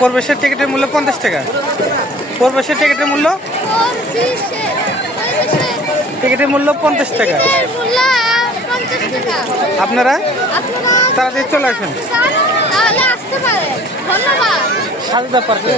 প্রবেশের টিকিটের মূল্য 50 টাকা। প্রবেশের টিকিটের মূল্য 50 টাকা। আপনারা তাড়াতাড়ি চলে আসবেন। সাজেদা পার্কে।